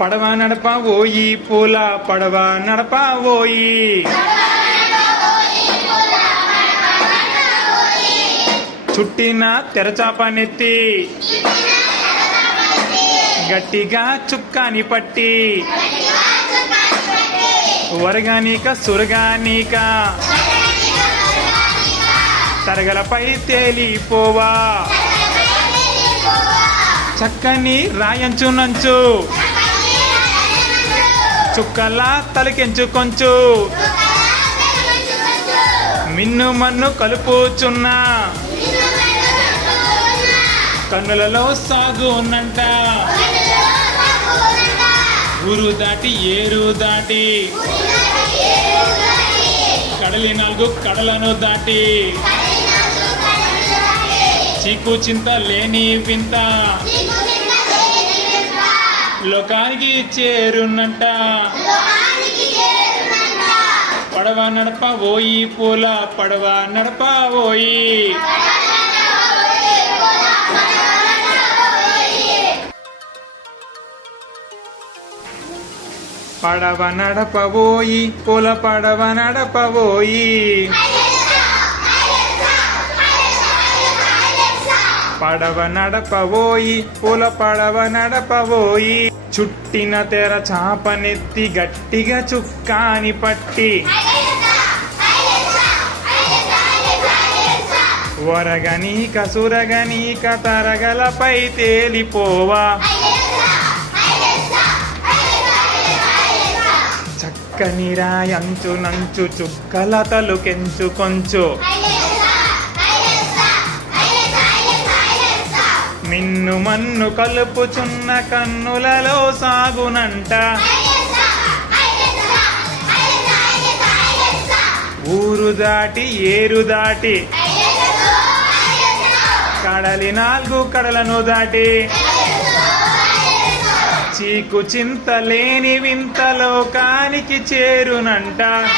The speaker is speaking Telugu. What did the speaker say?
పడవ నడప ఓయి పూల పడవ నడప ఓయి. చుట్టిన తెరచాపనెత్తి గట్టిగా చుక్కాని పట్టి వరగానిక సురగానిక తరగలపై తేలిపోవా. చక్కని రాయంచు నంచు చుక్కలా కొంచు. మిన్ను మన్ను కలుపుచున్నా. కన్నులలో ఉన్నంట. ఊరు దాటి ఏరు దాటి. కడలి నాలుగు కడలను దాటి. చీకు చింత లేని వింత. లోకానికి చేరునంట. పడవ నడప ఓయి పూల పడవ నడప ఓయి. పడవ నడపబోయి పూల పడవ నడపబోయి పడవ నడపవోయి పూల పడవ నడపవోయి చుట్టిన తెర చాపనెత్తి గట్టిగా చుక్కాని పట్టి. వరగనీక సురగనీక తరగలపై తేలిపోవా. చక్కని రాయంచు నంచు చుక్కల తలుకెంచు కొంచు. మిన్ను మన్ను కలుపుచున్న కన్నులలో సాగునంట. ఊరు దాటి ఏరు దాటి. కడలి నాలుగు కడలను దాటి. చీకు చింత లేని వింత లోకానికి చేరునంట.